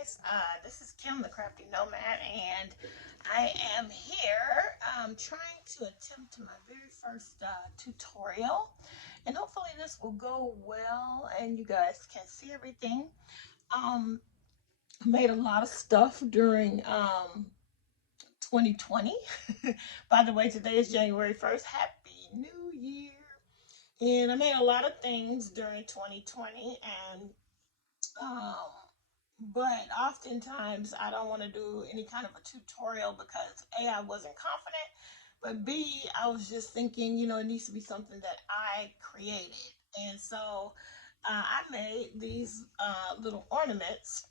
guys, this is Kim, the Crafty Nomad, and I am here trying to attempt my very first tutorial, and hopefully this will go well and you guys can see everything. Um, I made a lot of stuff during 2020. By the way, today is January 1st. Happy New Year! And I made a lot of things during 2020, and um, but oftentimes I don't want to do any kind of a tutorial because A, I wasn't confident, but B, I was just thinking, it needs to be something that I created. And so I made these little ornaments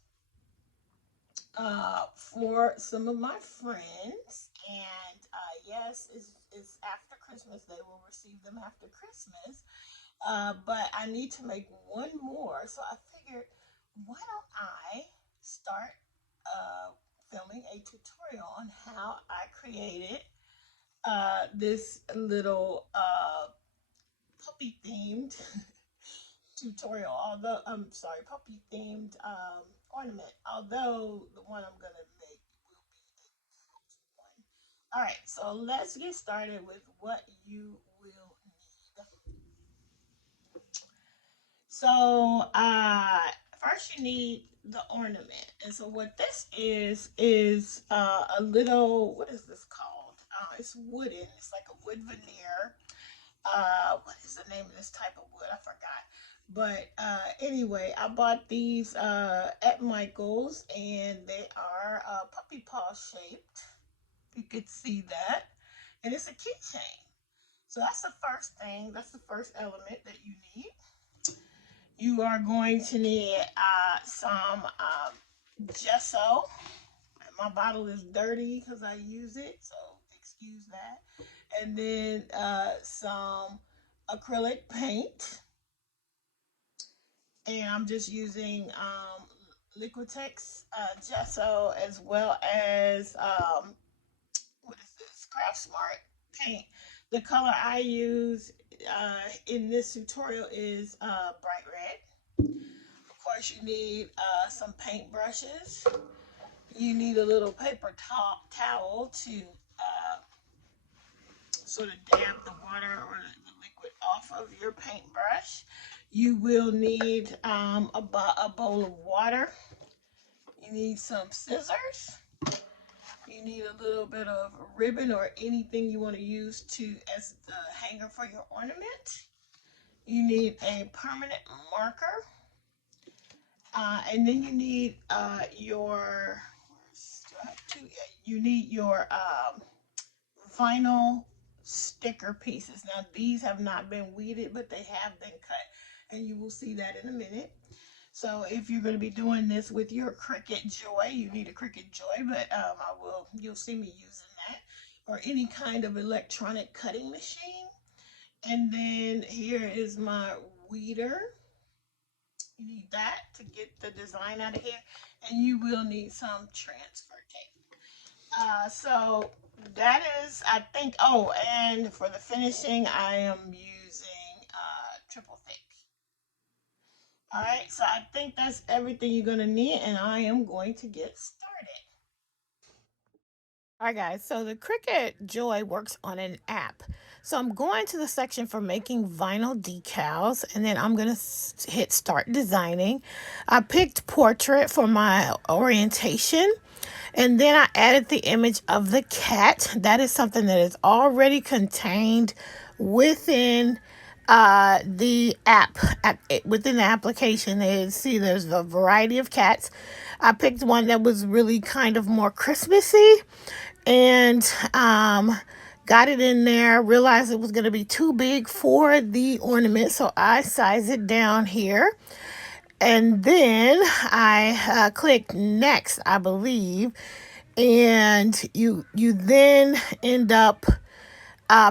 for some of my friends. And yes, it's after Christmas. They will receive them after Christmas. But I need to make one more. So I figured, why don't I start filming a tutorial on how I created this little puppy themed tutorial. Although, I'm sorry, puppy themed ornament. Although the one I'm going to make will be a cat one. All right, so let's get started with what you will need. So, first you need the ornament. And so what this is a little, what is this called? It's wooden. It's like a wood veneer. What is the name of this type of wood? I forgot. But anyway, I bought these at Michael's, and they are puppy paw shaped. You could see that. And it's a keychain. So that's the first thing. That's the first element that you need. You are going to need some gesso. My bottle is dirty because I use it, so excuse that. And then some acrylic paint. And I'm just using Liquitex gesso, as well as what is this? Craft Smart paint. The color I use in this tutorial is bright red. Of course, you need some paint brushes. You need a little paper towel to sort of dab the water or the liquid off of your paintbrush. You will need a bowl of water. You need some scissors. You need a little bit of ribbon or anything you want to use as the hanger for your ornament. You need a permanent marker. And then you need your vinyl sticker pieces. Now these have not been weeded, but they have been cut, and you will see that in a minute. So if you're going to be doing this with your Cricut Joy, you need a Cricut Joy, but you'll see me using that, or any kind of electronic cutting machine. And then here is my weeder. You need that to get the design out of here, and you will need some transfer tape. So that is, I think, oh, and for the finishing, I am using triple thick. All right, so I think that's everything you're going to need, and I am going to get started. All right, guys, so the Cricut Joy works on an app. So I'm going to the section for making vinyl decals, and then I'm going to hit start designing. I picked portrait for my orientation, and then I added the image of the cat. That is something that is already contained within the app. Within the application. There's a variety of cats. I picked one that was really kind of more Christmassy, and got it in there. Realized it was going to be too big for the ornament, so I sized it down here. And then I clicked next, I believe, and you then end up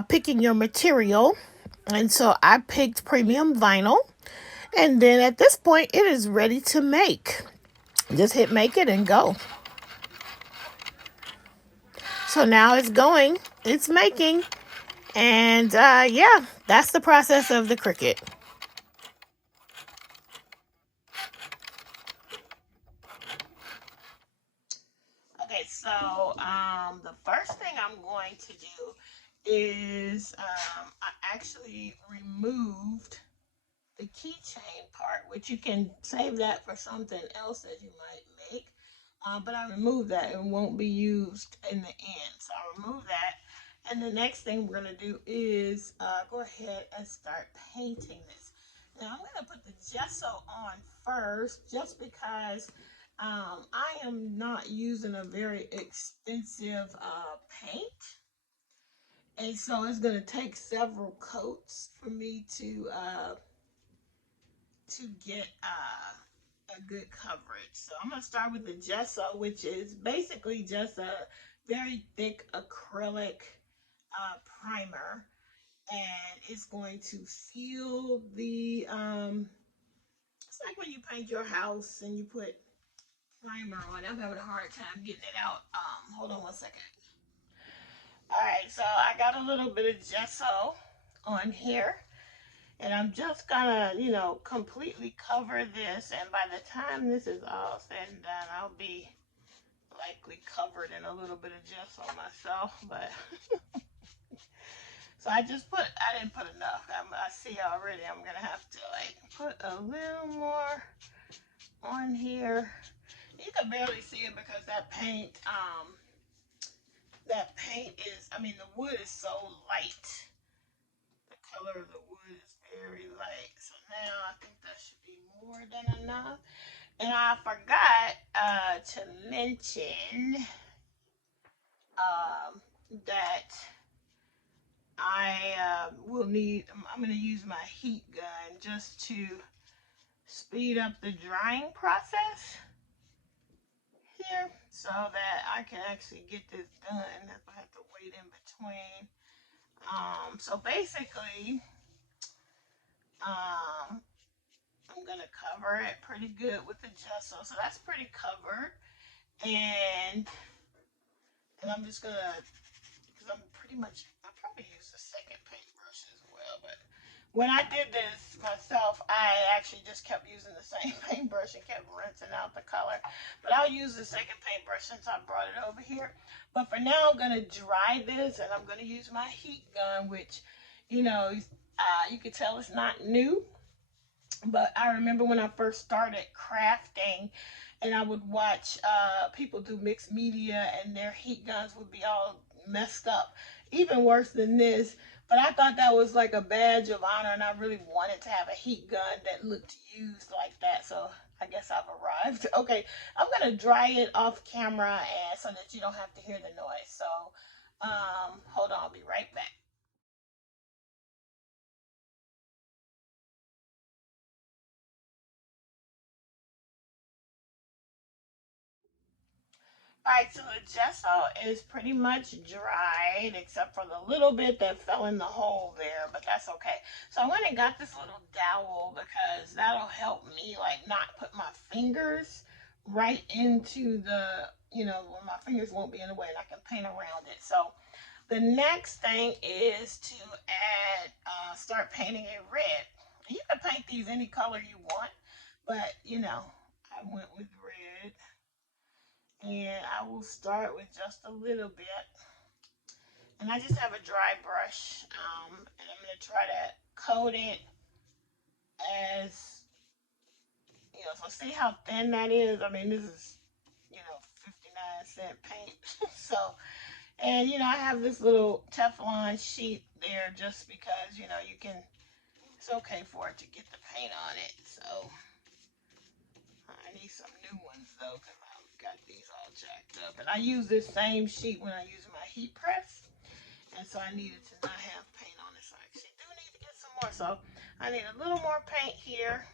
picking your material. And so I picked premium vinyl, and then at this point it is ready to make. Just hit make it and go. So now it's making, and yeah, that's the process of the Cricut. So the first thing I'm going to do is I actually removed the keychain part, which you can save that for something else that you might make. But I removed that. It won't be used in the end. So I remove that. And the next thing we're going to do is go ahead and start painting this. Now I'm going to put the gesso on first just because I am not using a very expensive paint. And so it's going to take several coats for me to get a good coverage. So I'm going to start with the gesso, which is basically just a very thick acrylic primer. And it's going to seal the, it's like when you paint your house and you put primer on. I'm having a hard time getting it out. Hold on one second. All right, so I got a little bit of gesso on here. And I'm just gonna, completely cover this. And by the time this is all said and done, I'll be likely covered in a little bit of gesso myself. But so I didn't put enough. I see already I'm gonna have to like put a little more on here. You can barely see it because that paint is, I mean, the wood is so light. The color of the wood is very light. So now I think that should be more than enough. And I forgot to mention that I'm going to use my heat gun just to speed up the drying process here so that I can actually get this done if I have to wait in between. So basically, um, I'm going to cover it pretty good with the gesso. So that's pretty covered. And I'm just going to, because I probably use the second paintbrush as well. But when I did this myself, I actually just kept using the same paintbrush and kept rinsing out the color. But I'll use the second paintbrush since I brought it over here. But for now, I'm going to dry this and I'm going to use my heat gun, which, you can tell it's not new. But I remember when I first started crafting and I would watch people do mixed media and their heat guns would be all messed up, even worse than this. But I thought that was like a badge of honor, and I really wanted to have a heat gun that looked used like that. So I guess I've arrived. Okay, I'm gonna dry it off camera, and so that you don't have to hear the noise. So hold on, I'll be right back. Alright, so the gesso is pretty much dried except for the little bit that fell in the hole there, but that's okay. So I went and got this little dowel because that'll help me like not put my fingers right into where my fingers won't be in the way and I can paint around it. So the next thing is to start painting it red. You can paint these any color you want, but I went with red. And I will start with just a little bit. And I just have a dry brush. And I'm going to try to coat it as, so see how thin that is? I mean, this is, 59-cent paint. So, and, I have this little Teflon sheet there just because, it's okay for it to get the paint on it. So, I need some new ones though because I've got these all jacked up. And I use this same sheet when I use my heat press. And so I needed to not have paint on it. So I actually do need to get some more. So I need a little more paint here.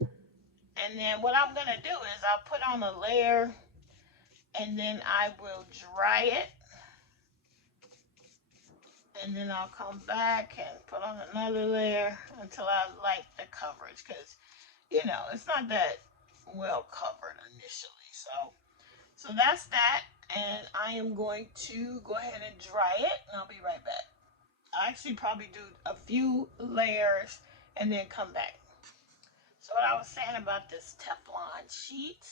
And then what I'm going to do is I'll put on a layer and then I will dry it. And then I'll come back and put on another layer until I like the coverage. Because, it's not that well covered initially. So that's that. And I am going to go ahead and dry it. And I'll be right back. I actually probably do a few layers and then come back. So what I was saying about this Teflon sheet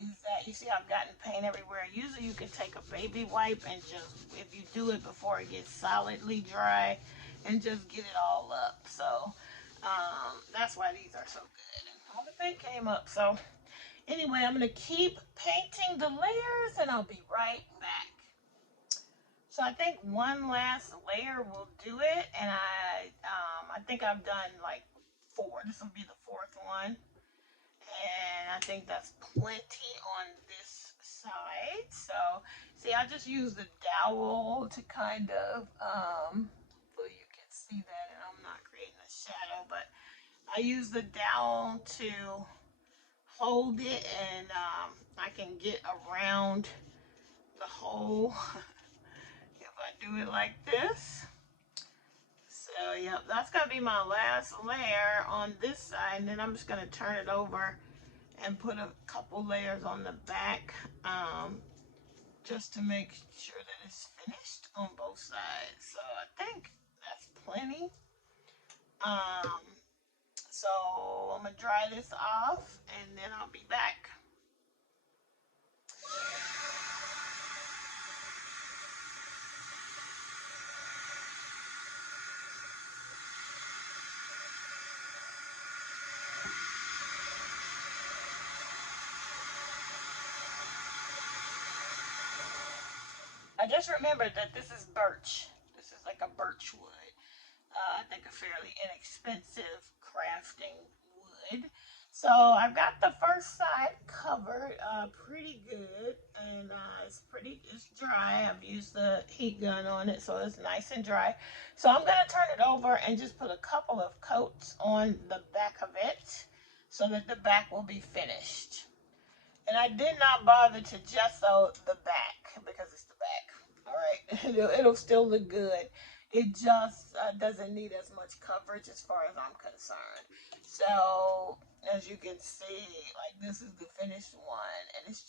is that you see I've gotten paint everywhere. Usually you can take a baby wipe and just, if you do it before it gets solidly dry, and just get it all up. So that's why these are so good. And all the paint came up. So anyway, I'm going to keep painting the layers and I'll be right back. So I think one last layer will do it, and I think I've done like four. This will be the fourth one, and I think that's plenty on this side. So see, I just use the dowel to kind of so you can see that, and I'm not creating a shadow, but I use the dowel to hold it, and I can get around the hole if I do it like this. So, yep, that's going to be my last layer on this side. And then I'm just going to turn it over and put a couple layers on the back just to make sure that it's finished on both sides. So, I think that's plenty. Um, so, I'm going to dry this off and then I'll be back. I just remembered that this is birch. This is like a birch wood. I think a fairly inexpensive crafting wood. So I've got the first side covered pretty good, and it's dry. I've used the heat gun on it, so it's nice and dry. So I'm going to turn it over and just put a couple of coats on the back of it so that the back will be finished. And I did not bother to gesso the back because it's the back. All right, it'll still look good. It just doesn't need as much coverage as far as I'm concerned. So as you can see, like this is the finished one, and it's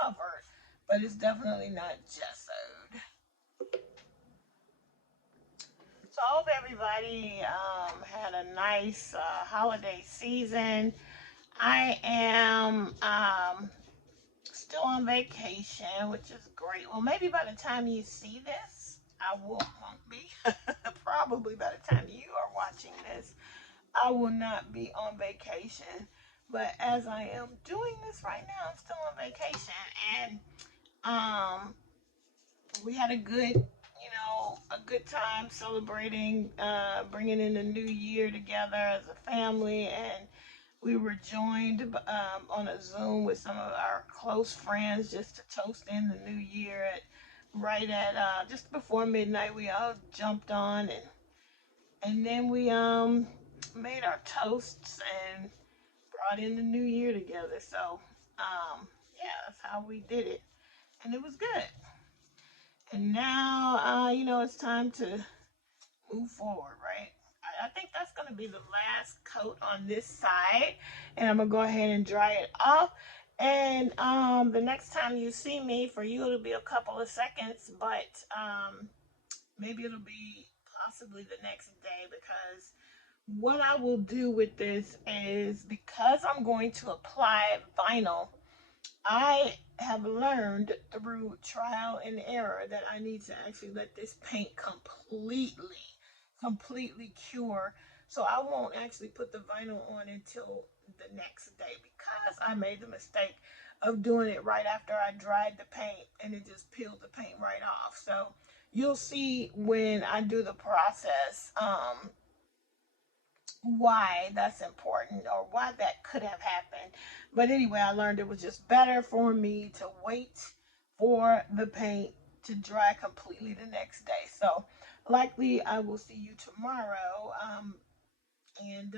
covered, but it's definitely not gessoed. So I hope everybody had a nice holiday season. I am still on vacation, which is great. Well, maybe by the time you see this, I won't be. Probably by the time you are watching this, I will not be on vacation. But as I am doing this right now, I'm still on vacation, and um, we had a good time celebrating, bringing in the new year together as a family, and we were joined on a Zoom with some of our close friends just to toast in the new year right at just before midnight. We all jumped on, and then we made our toasts and brought in the new year together. So yeah, that's how we did it, and it was good. And now it's time to move forward, right? I think that's going to be the last coat on this side, and I'm going to go ahead and dry it off. And the next time you see me, for you it'll be a couple of seconds, but maybe it'll be possibly the next day, because what I will do with this is, because I'm going to apply vinyl, I have learned through trial and error that I need to actually let this paint completely cure. So I won't actually put the vinyl on until the next day, because I made the mistake of doing it right after I dried the paint, and it just peeled the paint right off. So you'll see when I do the process why that's important, or why that could have happened. But anyway, I learned it was just better for me to wait for the paint to dry completely the next day. So likely I will see you tomorrow, and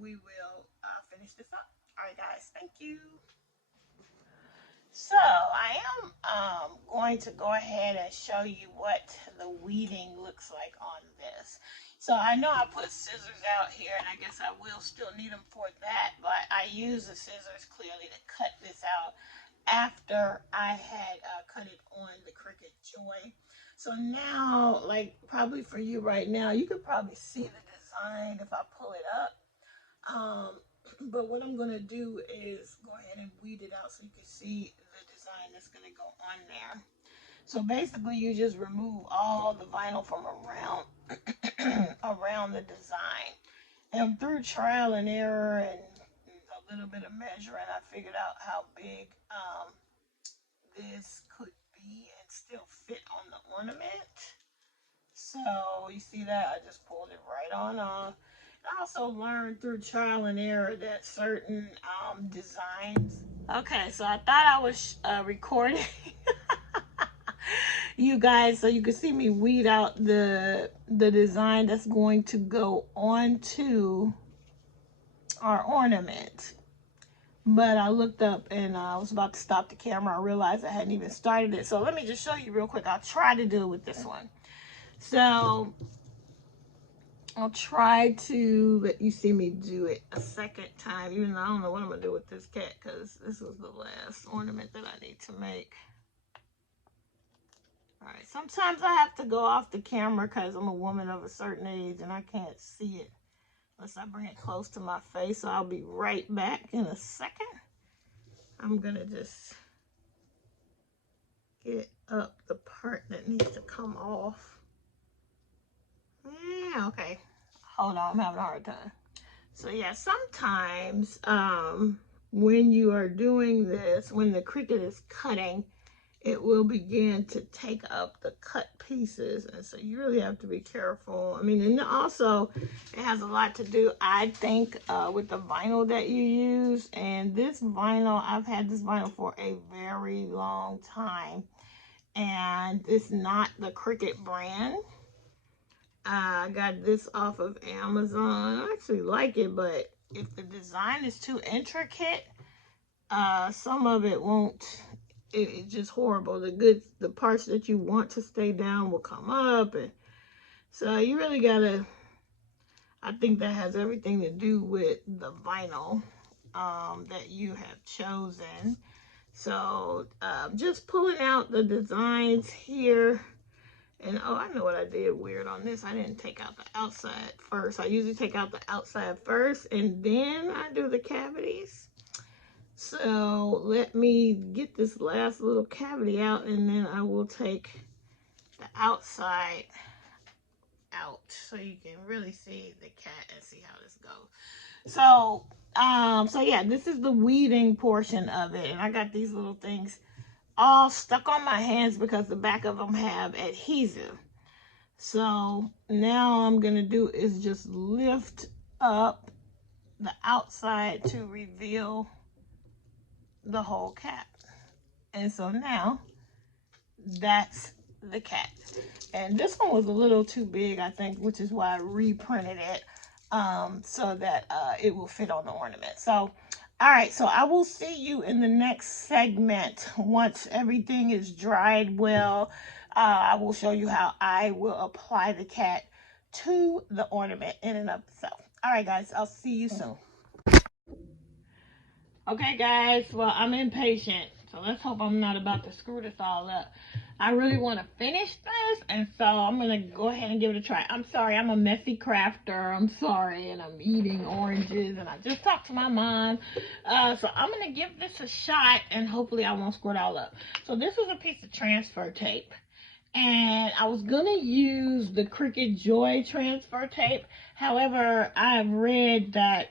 we will finish this up. All right, guys, thank you. So I am going to go ahead and show you what the weeding looks like on this. So I know I put scissors out here, and I guess I will still need them for that, but I use the scissors clearly to cut this out after I had cut it on the Cricut Joy. So now, like probably for you right now, you could probably see the design if I pull it up. But what I'm going to do is go ahead and weed it out so you can see the design that's going to go on there. So basically you just remove all the vinyl from around around the design. And through trial and error and a little bit of measuring, I figured out how big this could be and still fit on the ornament. So you see that? I just pulled it right on off. I also learned through trial and error that certain designs. Okay, so I thought I was recording you guys so you can see me weed out the design that's going to go onto our ornament. But I looked up and I was about to stop the camera. I realized I hadn't even started it. So let me just show you real quick. I'll try to do it with this one. So I'll try to let you see me do it a second time, even though I don't know what I'm going to do with this cat because this is the last ornament that I need to make. All right, sometimes I have to go off the camera because I'm a woman of a certain age and I can't see it unless I bring it close to my face. So I'll be right back in a second. I'm going to just get up the part that needs to come off. Yeah, okay. Hold on, I'm having a hard time. So yeah, sometimes when you are doing this, when the Cricut is cutting, it will begin to take up the cut pieces. And so you really have to be careful. I mean, and also it has a lot to do, I think, with the vinyl that you use. And this vinyl, I've had this vinyl for a very long time. And it's not the Cricut brand. I got this off of Amazon. I actually like it, but if the design is too intricate, some of it won't. It's just horrible. The parts that you want to stay down will come up, and so you really gotta. I think that has everything to do with the vinyl that you have chosen. So just pulling out the designs here. And oh, I know what I did weird on this. I didn't take out the outside first. I usually take out the outside first and then I do the cavities. So let me get this last little cavity out and then I will take the outside out so you can really see the cat and see how this goes. So yeah, this is the weeding portion of it. And I got these little things all stuck on my hands because the back of them have adhesive. So now I'm going to do is just lift up the outside to reveal the whole cat. And so now that's the cat. And this one was a little too big, I think, which is why I reprinted it so that it will fit on the ornament. So, all right, so I will see you in the next segment once everything is dried well. I will show you how I will apply the cat to the ornament in and of itself. All right, guys, I'll see you soon. Okay, guys, well, I'm impatient, so let's hope I'm not about to screw this all up. I really want to finish this, and so I'm going to go ahead and give it a try. I'm sorry, I'm a messy crafter. I'm sorry, and I'm eating oranges, and I just talked to my mom. So I'm going to give this a shot, and hopefully I won't screw it all up. So this is a piece of transfer tape. And I was going to use the Cricut Joy transfer tape. However, I've read that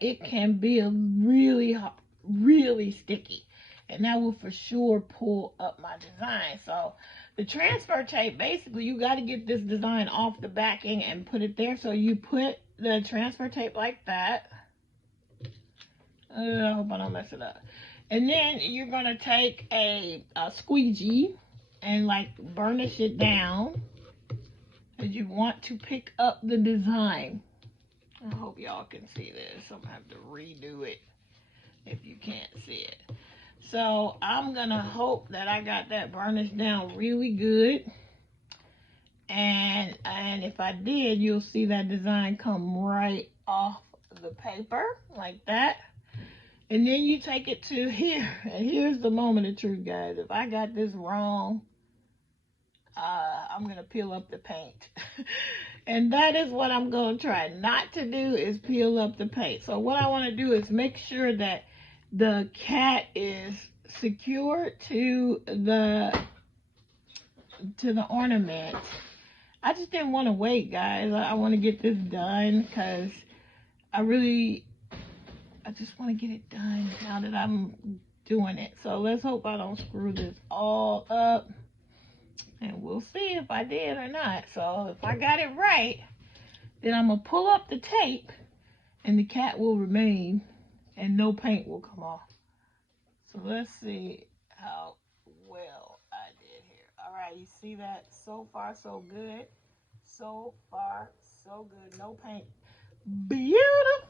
it can be a really sticky. And that will for sure pull up my design. So the transfer tape, basically, you got to get this design off the backing and put it there. So you put the transfer tape like that. I hope I don't mess it up. And then you're going to take a squeegee and like burnish it down. Because you want to pick up the design. I hope y'all can see this. I'm going to have to redo it if you can't see it. So I'm going to hope that I got that burnished down really good. And if I did, you'll see that design come right off the paper like that. And then you take it to here. And here's the moment of truth, guys. If I got this wrong, I'm going to peel up the paint. And that is what I'm going to try not to do, is peel up the paint. So what I want to do is make sure that the cat is secured to the ornament. I just didn't want to wait, guys. I want to get this done because I just want to get it done now that I'm doing it. So let's hope I don't screw this all up. And we'll see if I did or not. So if I got it right, then I'm going to pull up the tape and the cat will remain and no paint will come off. So let's see how well I did here. All right, you see that? So far, so good. So far, so good. No paint. Beautiful.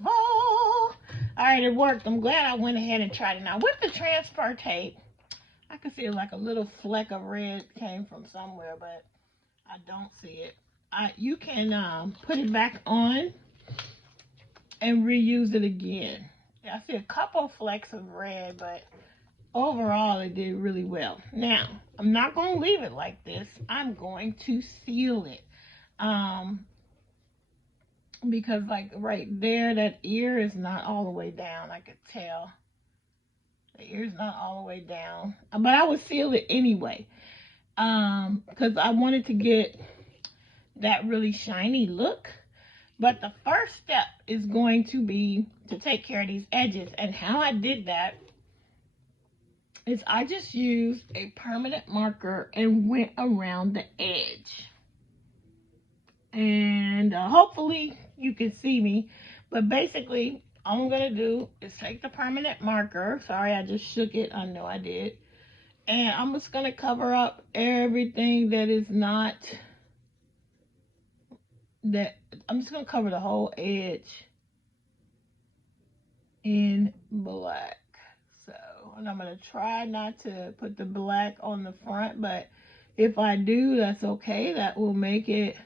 All right, it worked. I'm glad I went ahead and tried it. Now, with the transfer tape, I can see like a little fleck of red came from somewhere, but I don't see it. You can put it back on and reuse it again. I see a couple flecks of red, but overall it did really well. Now, I'm not going to leave it like this. I'm going to seal it. Because like right there, that ear is not all the way down. I could tell. The ear's not all the way down. But I would seal it anyway. Because I wanted to get that really shiny look. But the first step is going to be to take care of these edges. And how I did that is I just used a permanent marker and went around the edge. And hopefully you can see me. But basically, all I'm going to do is take the permanent marker. Sorry, I just shook it. I know I did. And I'm just going to cover up everything that is not... I'm just going to cover the whole edge in black. So, and I'm going to try not to put the black on the front, but if I do, that's okay. That will make it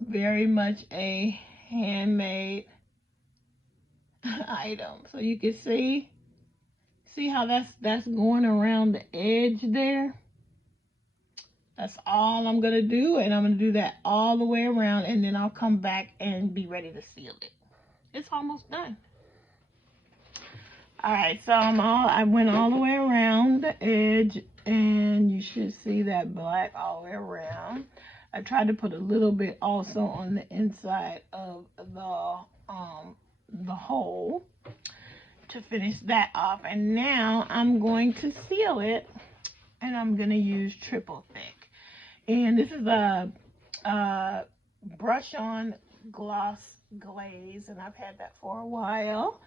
very much a handmade item. So you can see how that's going around the edge there. That's all I'm going to do, and I'm going to do that all the way around, and then I'll come back and be ready to seal it. It's almost done. Alright, so I went all the way around the edge, and you should see that black all the way around. I tried to put a little bit also on the inside of the hole to finish that off. And now I'm going to seal it, and I'm going to use triple thick. And this is a brush on gloss glaze, and I've had that for a while.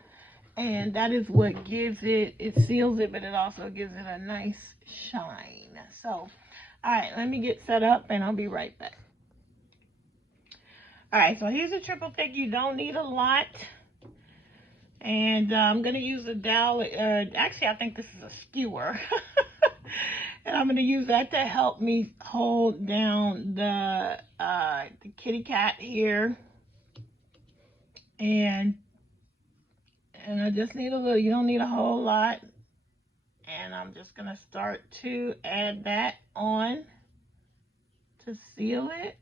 And that is what gives it seals it, but it also gives it a nice shine. So, all right, let me get set up and I'll be right back. All right, so here's a triple thick. You don't need a lot. And I'm going to use a dowel. Actually, I think this is a skewer. And I'm going to use that to help me hold down the kitty cat here. And I just need a little, you don't need a whole lot. And I'm just going to start to add that on to seal it.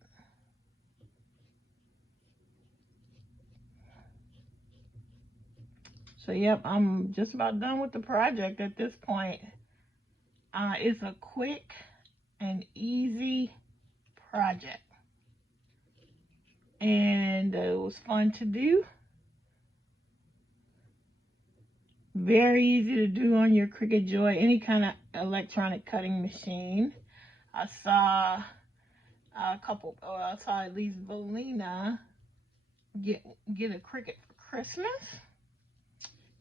So, yep, I'm just about done with the project at this point. It's a quick and easy project. And it was fun to do. Very easy to do on your Cricut Joy, any kind of electronic cutting machine. I saw I saw at least Valina get a Cricut for Christmas.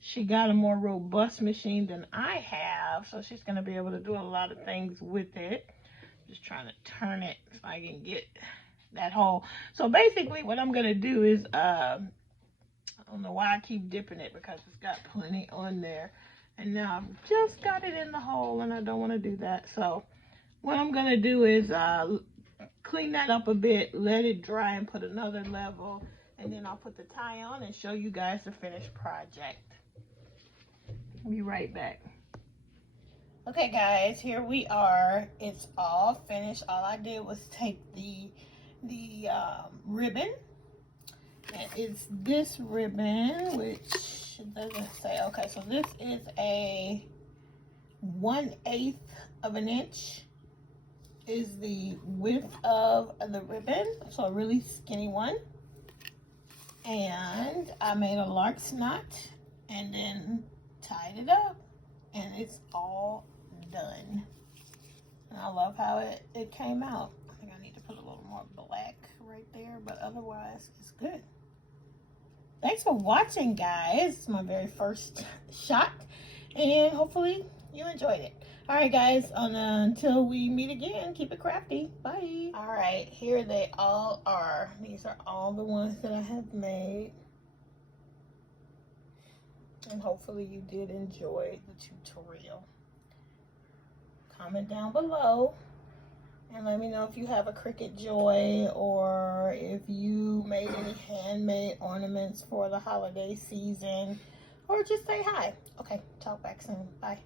She got a more robust machine than I have, so she's going to be able to do a lot of things with it. Just trying to turn it so I can get that hole. So basically what I'm going to do is, I don't know why I keep dipping it because it's got plenty on there. And now I've just got it in the hole and I don't want to do that. So what I'm going to do is clean that up a bit, let it dry and put another level. And then I'll put the tie on and show you guys the finished project. I'll be right back. Okay guys, here we are. It's all finished. All I did was take the the ribbon. And it's this ribbon, which doesn't say. Okay, so this is a 1/8 of an inch is the width of the ribbon, so a really skinny one. And I made a lark's knot and then tied it up, and it's all done. And I love how it came out. I think I need to put a little more black right there, but otherwise it's good. Thanks for watching, guys. It's my very first shot, and hopefully you enjoyed it. All right, guys, until we meet again, keep it crafty. Bye. All right, here they all are. These are all the ones that I have made. And hopefully you did enjoy the tutorial. Comment down below and let me know if you have a Cricut Joy or if you made any handmade ornaments for the holiday season, or just say hi. Okay, talk back soon. Bye.